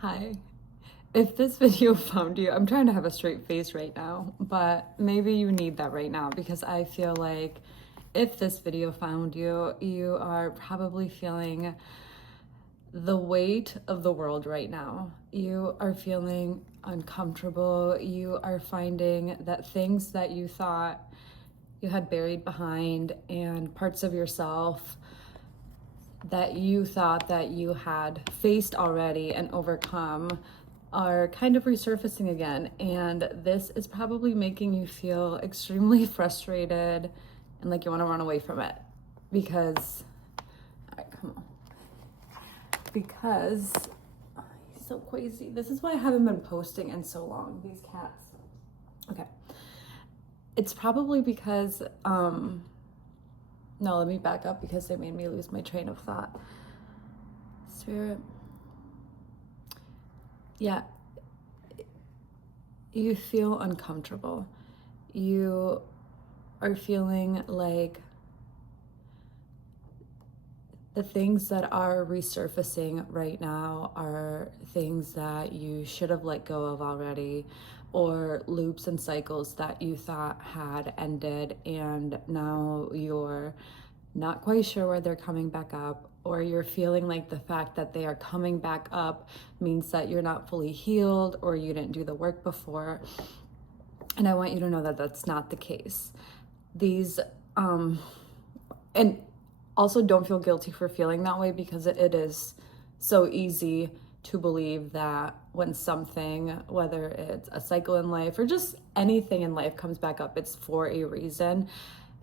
Hi. If this video found you, I'm trying to have a straight face right now, but maybe you need that right now because I feel like if this video found you, you are probably feeling the weight of the world right now. You are feeling uncomfortable. You are finding that things that you thought you had buried behind and parts of yourself that you thought that you had faced already and overcome are kind of resurfacing again. And this is probably making you feel extremely frustrated and like you want to run away from it because, all right, come on. Because he's so crazy. This is why I haven't been posting in so long, these cats. Okay. It's probably because, no, let me back up because they made me lose my train of thought. Spirit. Yeah. You feel uncomfortable. You are feeling like the things that are resurfacing right now are things that you should have let go of already, or loops and cycles that you thought had ended and now you're not quite sure where they're coming back up, or you're feeling like the fact that they are coming back up means that you're not fully healed or you didn't do the work before. And I want you to know that that's not the case. These and also don't feel guilty for feeling that way, because it is so easy to believe that when something, whether it's a cycle in life or just anything in life, comes back up, it's for a reason.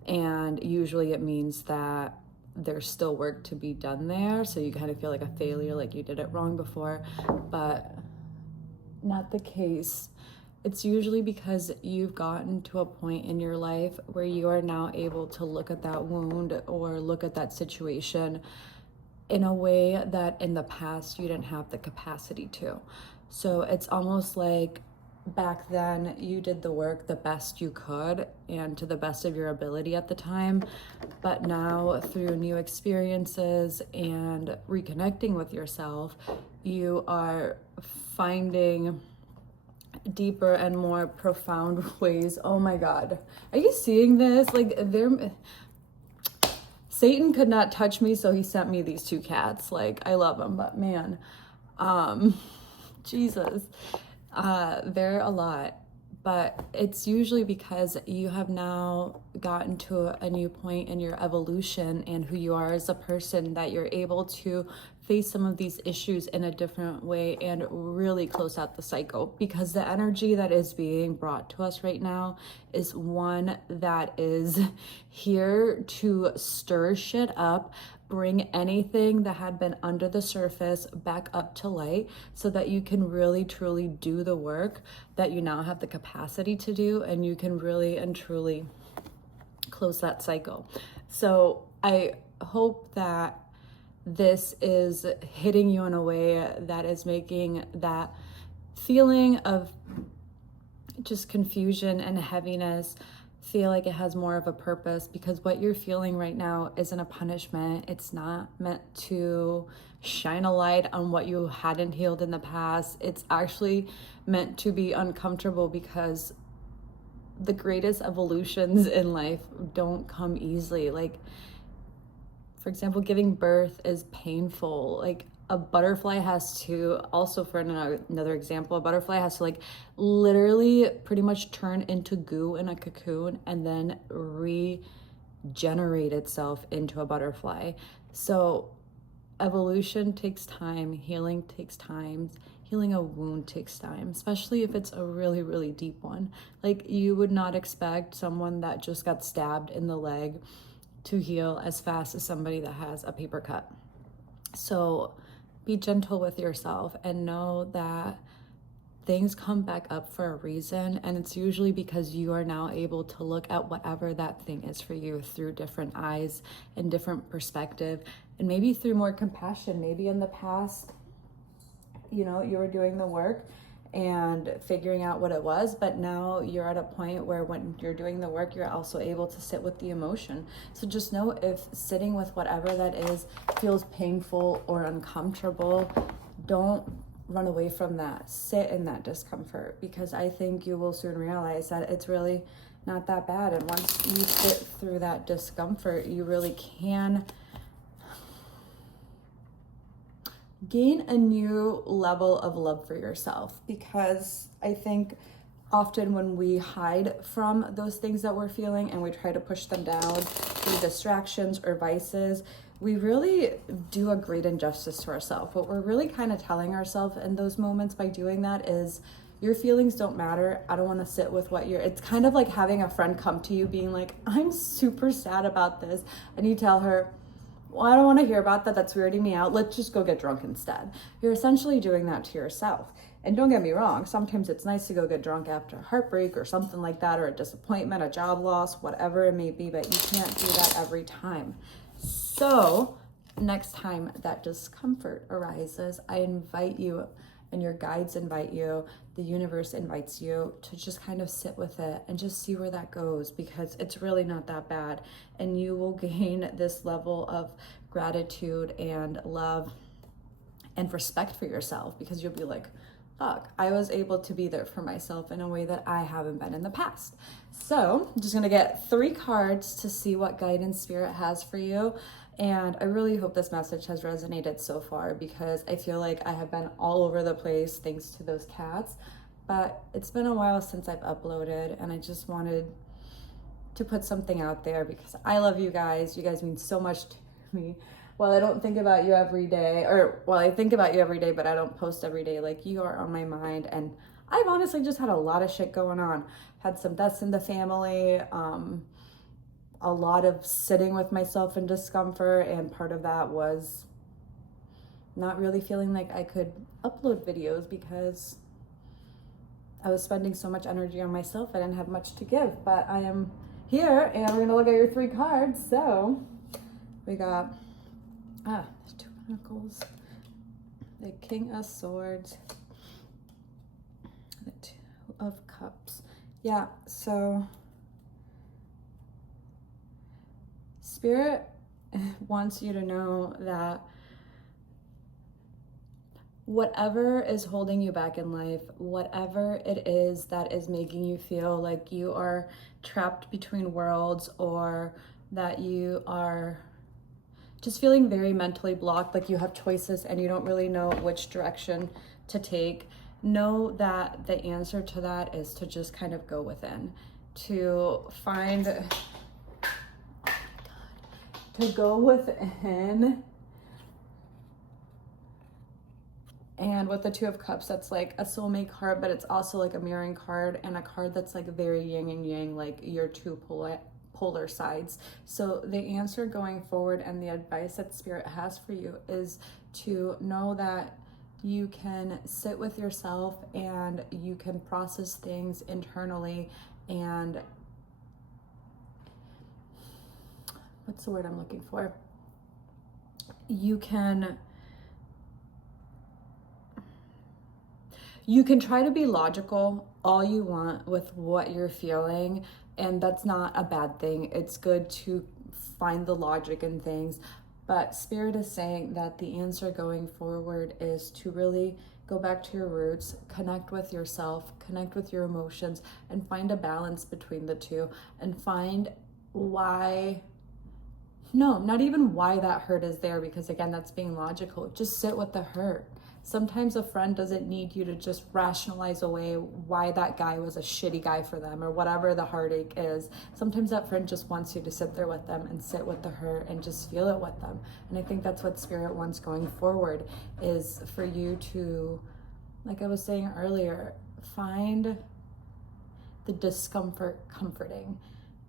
And usually it means that there's still work to be done there. So you kind of feel like a failure, like you did it wrong before, but not the case. It's usually because you've gotten to a point in your life where you are now able to look at that wound or look at that situation in a way that in the past you didn't have the capacity to. So it's almost like back then you did the work the best you could and to the best of your ability at the time, but now through new experiences and reconnecting with yourself, you are finding deeper and more profound ways. Oh my God, are you seeing this? Like, Satan could not touch me, so he sent me these two cats. Like, I love them, but man, Jesus, they're a lot. But it's usually because you have now gotten to a new point in your evolution and who you are as a person, that you're able to face some of these issues in a different way and really close out the cycle. Because the energy that is being brought to us right now is one that is here to stir shit up, bring anything that had been under the surface back up to light, so that you can really truly do the work that you now have the capacity to do, and you can really and truly close that cycle. So I hope that this is hitting you in a way that is making that feeling of just confusion and heaviness feel like it has more of a purpose, because what you're feeling right now isn't a punishment. It's not meant to shine a light on what you hadn't healed in the past. It's actually meant to be uncomfortable, because the greatest evolutions in life don't come easily. Like, for example, giving birth is painful. Like, a butterfly has to, also for another example, a butterfly has to like literally pretty much turn into goo in a cocoon and then regenerate itself into a butterfly. So evolution takes time, healing takes time, healing a wound takes time, especially if it's a really, really deep one. Like, you would not expect someone that just got stabbed in the leg to heal as fast as somebody that has a paper cut. So be gentle with yourself and know that things come back up for a reason, and it's usually because you are now able to look at whatever that thing is for you through different eyes and different perspective, and maybe through more compassion. Maybe in the past, you were doing the work and figuring out what it was, but now you're at a point where when you're doing the work, you're also able to sit with the emotion. So just know, if sitting with whatever that is feels painful or uncomfortable, don't run away from that, sit in that discomfort, because I think you will soon realize that it's really not that bad. And once you sit through that discomfort, you really can gain a new level of love for yourself. Because I think often when we hide from those things that we're feeling and we try to push them down through distractions or vices, we really do a great injustice to ourselves. What we're really kind of telling ourselves in those moments by doing that is, your feelings don't matter. I don't want to sit with what it's kind of like having a friend come to you being like, I'm super sad about this. And you tell her, well, I don't want to hear about that. That's weirding me out. Let's just go get drunk instead. You're essentially doing that to yourself. And don't get me wrong, sometimes it's nice to go get drunk after heartbreak or something like that, or a disappointment, a job loss, whatever it may be, but you can't do that every time. So next time that discomfort arises, I invite you, and your guides invite you, the universe invites you to just kind of sit with it and just see where that goes, because it's really not that bad. And you will gain this level of gratitude and love and respect for yourself, because you'll be like, fuck, I was able to be there for myself in a way that I haven't been in the past. So I'm just gonna get 3 cards to see what guidance spirit has for you. And I really hope this message has resonated so far, because I feel like I have been all over the place thanks to those cats. But it's been a while since I've uploaded, and I just wanted to put something out there because I love you guys. You guys mean so much to me. While I don't think about you every day, or while I think about you every day, but I don't post every day, like, you are on my mind. And I've honestly just had a lot of shit going on. Had some deaths in the family, a lot of sitting with myself in discomfort, and part of that was not really feeling like I could upload videos because I was spending so much energy on myself. I didn't have much to give, but I am here, and we're gonna look at your 3 cards. So we got there's 2 Pentacles, the King of Swords, the 2 of Cups. Yeah, so Spirit wants you to know that whatever is holding you back in life, whatever it is that is making you feel like you are trapped between worlds, or that you are just feeling very mentally blocked, like you have choices and you don't really know which direction to take, know that the answer to that is to just kind of go within, to find, to go within. And with the 2 of Cups, that's like a soulmate card, but it's also like a mirroring card, and a card that's like very yin and yang, like your 2 polar sides. So the answer going forward and the advice that Spirit has for you is to know that you can sit with yourself and you can process things internally, and what's the word I'm looking for? You can try to be logical all you want with what you're feeling, and that's not a bad thing. It's good to find the logic in things, but Spirit is saying that the answer going forward is to really go back to your roots, connect with yourself, connect with your emotions, and find a balance between the 2, and find why, no, not even why that hurt is there, because again, that's being logical. Just sit with the hurt. Sometimes a friend doesn't need you to just rationalize away why that guy was a shitty guy for them, or whatever the heartache is. Sometimes that friend just wants you to sit there with them and sit with the hurt and just feel it with them. And I think that's what Spirit wants going forward, is for you to, like I was saying earlier, find the discomfort comforting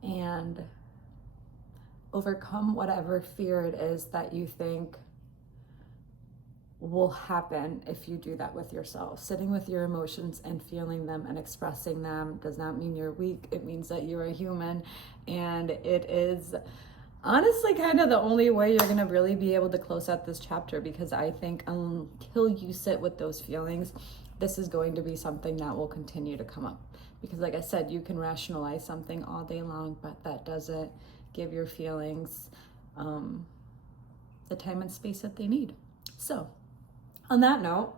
and overcome whatever fear it is that you think will happen if you do that with yourself. Sitting with your emotions and feeling them and expressing them does not mean you're weak. It means that you're a human, and it is honestly kind of the only way you're going to really be able to close out this chapter, because I think until you sit with those feelings, this is going to be something that will continue to come up. Because like I said, you can rationalize something all day long, but that doesn't give your feelings the time and space that they need. So on that note,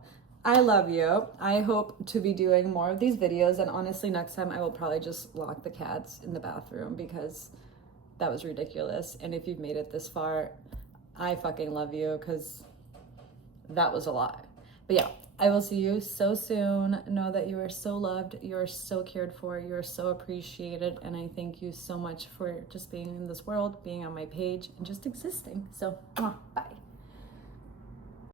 I love you. I hope to be doing more of these videos, and honestly, next time I will probably just lock the cats in the bathroom because that was ridiculous. And if you've made it this far, I fucking love you because that was a lot. But yeah, I will see you so soon. Know that you are so loved, you are so cared for, you are so appreciated, and I thank you so much for just being in this world, being on my page, and just existing. So, bye.